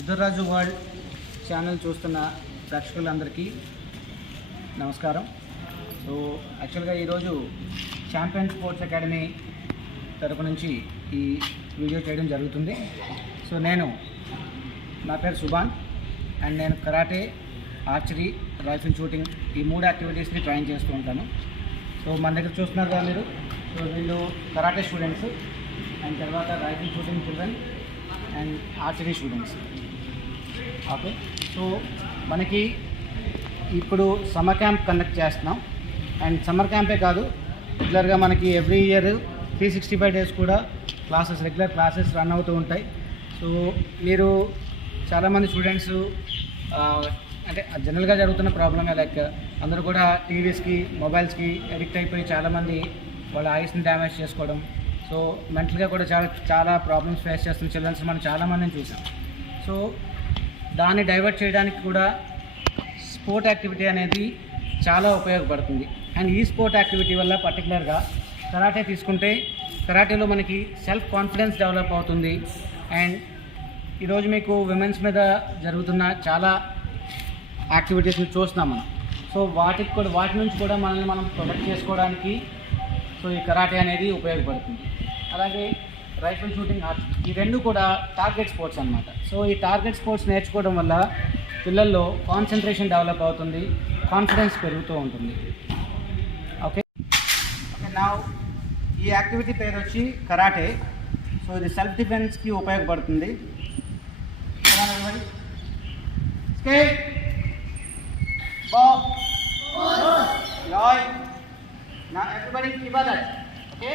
Siddaraju world channel చూస్తున్న ప్రేక్షకులందరికీ నమస్కారం. సో యాక్చువల్గా ఈరోజు ఛాంపియన్ స్పోర్ట్స్ అకాడమీ తరపు నుంచి ఈ వీడియో చేయడం జరుగుతుంది. సో నేను నా పేరు సుభాన్ అండ్ నేను కరాటే ఆర్చరీ రైఫిల్ షూటింగ్ ఈ మూడు యాక్టివిటీస్ని ట్రైన్ చేస్తూ ఉంటాను. సో మన దగ్గర చూస్తున్నారు కదా మీరు? సో వీళ్ళు కరాటే స్టూడెంట్స్ అండ్ తర్వాత rifle shooting children and archery students. Okay so మనకి ఇప్పుడు సమ్మర్ క్యాంప్ కండక్ట్ చేస్తున్నాం. అండ్ సమ్మర్ క్యాంపే కాదు రెగ్యులర్గా మనకి every year three sixty five days కూడా క్లాసెస్ రెగ్యులర్ క్లాసెస్ రన్ అవుతూ ఉంటాయి. సో మీరు చాలామంది స్టూడెంట్స్ అంటే జనరల్గా జరుగుతున్న ప్రాబ్లమే లైక్ అందరూ కూడా టీవీస్కి మొబైల్స్కి అడిక్ట్ అయిపోయి చాలామంది వాళ్ళ ఐస్ని డ్యామేజ్ చేసుకోవడం. సో మెంటల్గా కూడా చాలా చాలా ప్రాబ్లమ్స్ ఫేస్ చేస్తున్న చిల్డ్రన్స్ మనం చాలామందిని చూసాం. సో దాన్ని డైవర్ట్ చేయడానికి కూడా స్పోర్ట్ యాక్టివిటీ అనేది చాలా ఉపయోగపడుతుంది. అండ్ ఈ స్పోర్ట్ యాక్టివిటీ వల్ల పర్టికులర్గా కరాటే తీసుకుంటే కరాటేలో మనకి సెల్ఫ్ కాన్ఫిడెన్స్ డెవలప్ అవుతుంది. అండ్ ఈరోజు మీకు విమెన్స్ మీద జరుగుతున్న చాలా యాక్టివిటీస్ని చూస్తున్నాం మనం. సో వాటికి కూడా వాటి నుంచి కూడా మనల్ని మనం ప్రొటెక్ట్ చేసుకోవడానికి సో ఈ కరాటే అనేది ఉపయోగపడుతుంది. అలాగే రైఫిల్ షూటింగ్ ఆర్ట్స్. ఈ రెండు కూడా టార్గెట్ స్పోర్ట్స్ అనమాట సో ఈ టార్గెట్ స్పోర్ట్స్ నేర్చుకోవడం వల్ల పిల్లల్లో కాన్సన్ట్రేషన్ డెవలప్ అవుతుంది కాన్ఫిడెన్స్ పెరుగుతూ ఉంటుంది. ఓకే ఓకే నా ఈ యాక్టివిటీ పేరు వచ్చి కరాటే సో ఇది సెల్ఫ్ డిఫెన్స్కి ఉపయోగపడుతుంది. Skate Bob Roy. Now everybody Kibadachi. Okay?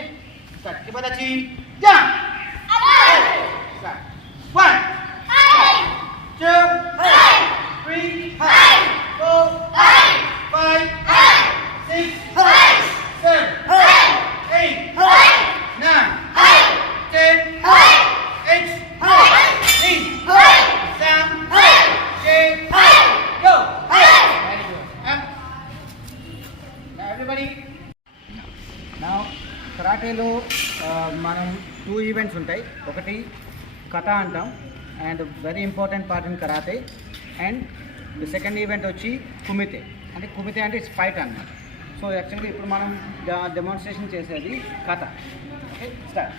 Start. Jump. Start. One. Two. Three. Four. Five. Six. Seven. Eight. Nine. Ten. Eight. Eight. Seven. Eight. Go. Very good. Up. Now everybody. నా కరాటేలో మనం two events ఉంటాయి. ఒకటి కథ అంటాం and very important part in karate and the second event వచ్చి కుమితే అంటే కుమితే అంటే it's fight అన్నమాట. సో యాక్చువల్గా ఇప్పుడు మనం డెమాన్స్ట్రేషన్ చేసేది కథ. Okay start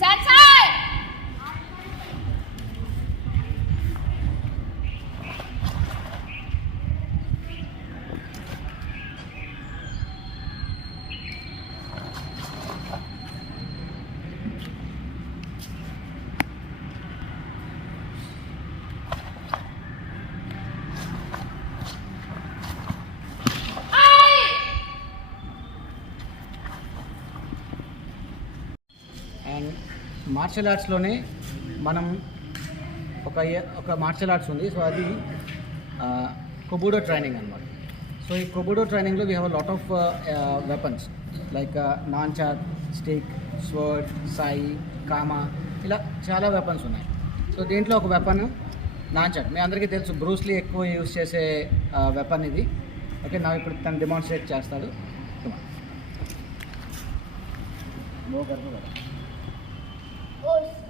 Sensei! And martial ఆర్ట్స్లోనే మనం ఒక ఒక మార్షల్ ఆర్ట్స్ ఉంది. సో అది కొబూడో ట్రైనింగ్ అనమాట సో ఈ కొబూడో ట్రైనింగ్లో we have lot of weapons like నాన్చార్ stick sword సాయి కామా ఇలా చాలా వెపన్స్ ఉన్నాయి. సో దీంట్లో ఒక వెపన్ నాన్చాట్ మీ అందరికీ తెలుసు బ్రూస్లీ ఎక్కువ యూజ్ చేసే వెపన్ ఇది. ఓకే నా ఇప్పుడు తను డిమాన్స్ట్రేట్ చేస్తాడు. Oh.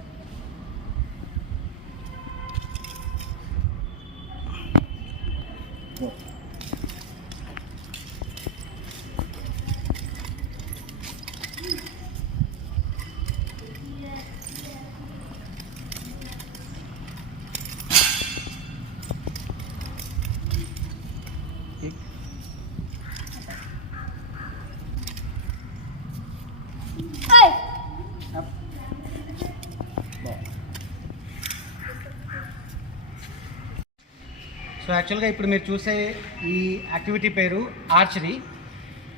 సో యాక్చువల్గా ఇప్పుడు మీరు చూసే ఈ యాక్టివిటీ పేరు ఆర్చరీ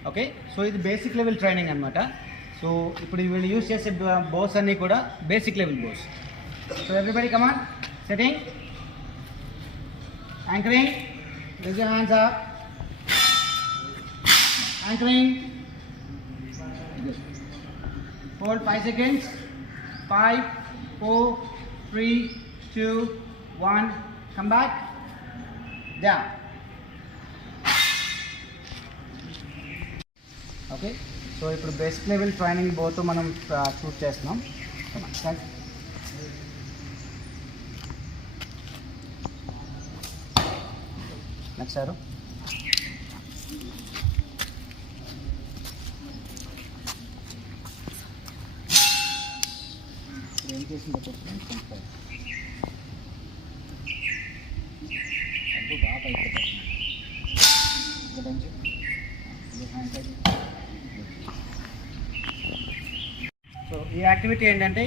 ఓకే సో ఇది బేసిక్ లెవెల్ ట్రైనింగ్ అనమాట సో ఇప్పుడు వీళ్ళు యూస్ చేసే బోస్ అన్నీ కూడా basic level bows so everybody come on setting anchoring ridge hands up anchoring hold five seconds five four three two one come back Down. Okay so ఇప్పుడు basic level training both మనం choose చేస్తున్నాం. Thank next sir ఏం చేసిందో so ఈ activity ఏంటంటే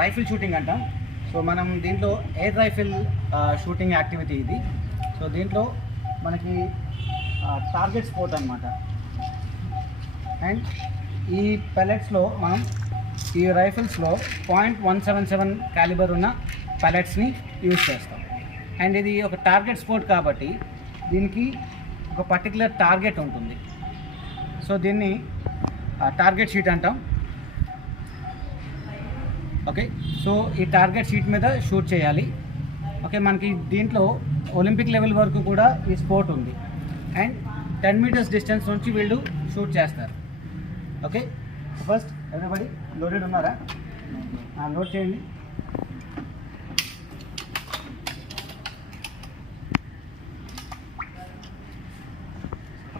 rifle shooting అంటాం. So మనం దీంట్లో ఎయిర్ రైఫిల్ షూటింగ్ యాక్టివిటీ ఇది. సో దీంట్లో మనకి టార్గెట్ స్పోర్ట్ అనమాట అండ్ ఈ పెలెట్స్లో మనం ఈ రైఫిల్స్లో point one seven seven calibre ఉన్న పెలెట్స్ని యూజ్ చేస్తాం. అండ్ ఇది ఒక టార్గెట్ స్పోర్ట్ కాబట్టి దీనికి ఒక పర్టికులర్ టార్గెట్ ఉంటుంది. సో దీన్ని టార్గెట్ షీట్ అంటాం. ఓకే సో ఈ టార్గెట్ షీట్ మీద షూట్ చేయాలి. ఓకే మనకి దీంట్లో ఒలింపిక్ లెవెల్ వరకు కూడా ఈ స్పోర్ట్ ఉంది. అండ్ టెన్ మీటర్స్ డిస్టెన్స్ నుంచి వీళ్ళు షూట్ చేస్తారు. ఓకే ఫస్ట్ ఎవరిబడి లోడెడ్ ఉన్నారా? లోడ్ చేయండి.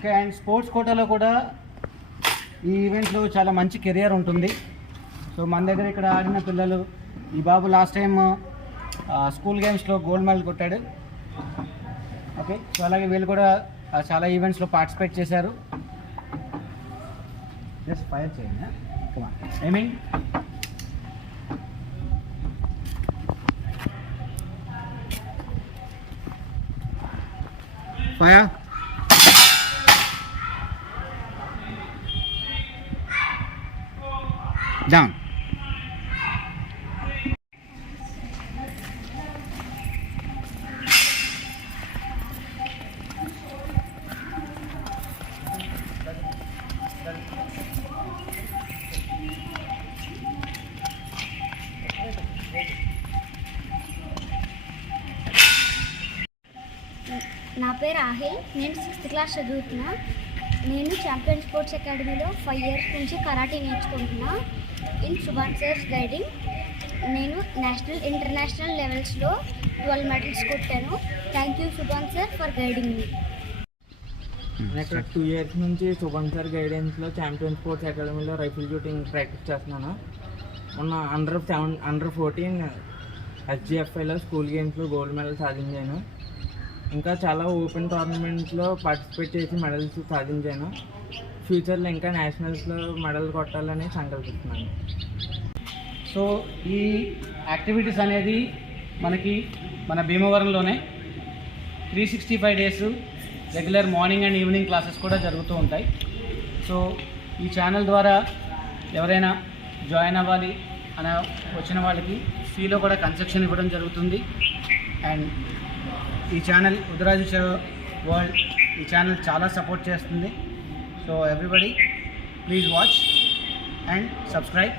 ఓకే అండ్ స్పోర్ట్స్ కోటాలో కూడా ఈ ఈవెంట్లో చాలా మంచి కెరియర్ ఉంటుంది. సో మన దగ్గర ఇక్కడ ఆడిన పిల్లలు ఈ బాబు లాస్ట్ టైం స్కూల్ గేమ్స్లో గోల్డ్ మెడల్ కొట్టాడు. ఓకే సో అలాగే వీళ్ళు కూడా చాలా ఈవెంట్స్లో పార్టిసిపేట్ చేశారు. జస్ట్ ఫైర్ చేయండి మీన్ ఫైర్ down. నా పేరు ఆహిల్ నేను సిక్స్త్ క్లాస్ చదువుతున్నా. నేను ఛాంపియన్ స్పోర్ట్స్ అకాడమీలో ఫైవ్ ఇయర్స్ నుంచి కరాటే నేర్చుకుంటున్నా. In Subhan sir's guiding. నేను నేషనల్ ఇంటర్నేషనల్ లెవెల్స్లో ట్వెల్వ్ మెడల్స్ కొట్టాను. Thank you Subhan sir for guiding me. నేను ఇక్కడ టూ ఇయర్స్ నుంచి సుభాన్ సార్ గైడెన్స్లో ఛాంపియన్ స్పోర్ట్స్ అకాడమీలో రైఫిల్ షూటింగ్ ప్రాక్టీస్ చేస్తున్నాను. మొన్న అండర్ సెవెన్ అండర్ ఫోర్టీన్ హెచ్జిఎఫ్ఐలో స్కూల్ గేమ్స్లో గోల్డ్ మెడల్ సాధించాను. ఇంకా చాలా ఓపెన్ టోర్నమెంట్స్లో పార్టిసిపేట్ చేసి మెడల్స్ సాధించాను. ఫ్యూచర్లో ఇంకా నేషనల్స్లో మెడల్ కొట్టాలని సంకల్పిస్తున్నాను సో ఈ యాక్టివిటీస్ అనేది మనకి మన భీమవరంలోనే three sixty five days regular morning and evening classes కూడా జరుగుతూ ఉంటాయి. సో ఈ ఛానల్ ద్వారా ఎవరైనా జాయిన్ అవ్వాలి అన వచ్చిన వాళ్ళకి ఫీలో కూడా కన్సెక్షన్ ఇవ్వడం జరుగుతుంది. అండ్ ఈ ఛానల్ ఉదరాజు వరల్డ్ ఈ ఛానల్ చాలా సపోర్ట్ చేస్తుంది. So everybody please watch and subscribe